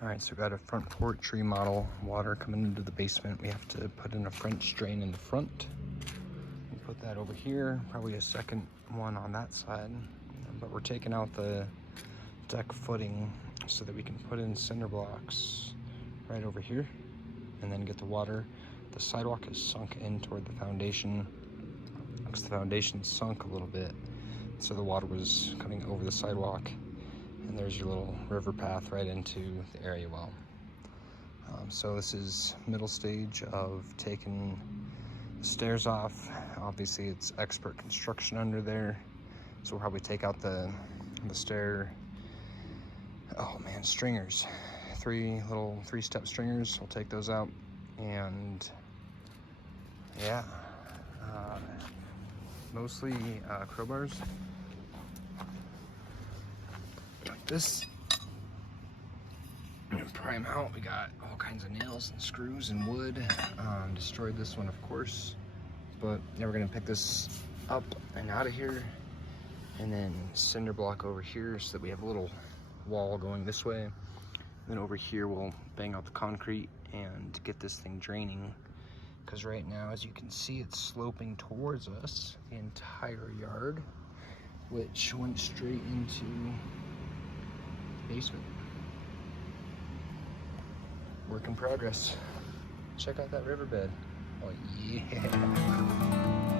All right, so we got a front porch remodel, water coming into the basement. We have to put in a French drain in the front. We'll put that over here, probably a second one on that side. But we're taking out the deck footing so that we can put in cinder blocks right over here and then get the water. The sidewalk is sunk in toward the foundation because the foundation sunk a little bit, so the water was coming over the sidewalk. And there's your little river path right into the area well. So this is middle stage of taking the stairs off. Obviously it's expert construction under there, so we'll probably take out the stair, oh man, stringers. Three step stringers, we'll take those out. And yeah, mostly crowbars. Like this. Pry them out. We got all kinds of nails and screws and wood. Destroyed this one, of course. But now we're gonna pick this up and out of here. And then cinder block over here so that we have a little wall going this way. And then over here we'll bang out the concrete and get this thing draining. Because right now, as you can see, it's sloping towards us, the entire yard, which went straight into the basement. Work in progress. Check out that riverbed. Oh yeah.